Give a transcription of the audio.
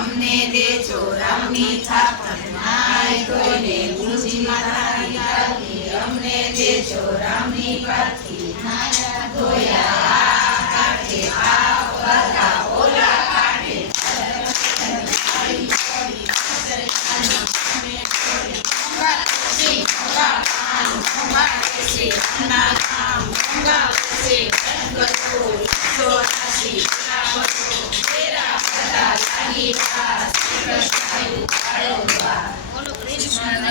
અમને દેજો રામની થાપણ નાય કોઈને પૂજી માતાની પાલકી અમને દેજો રામની પાલકી નાયા ધોયા કાઠે આ બધા ઓલા કાઠે બોલો કૃષ્ણ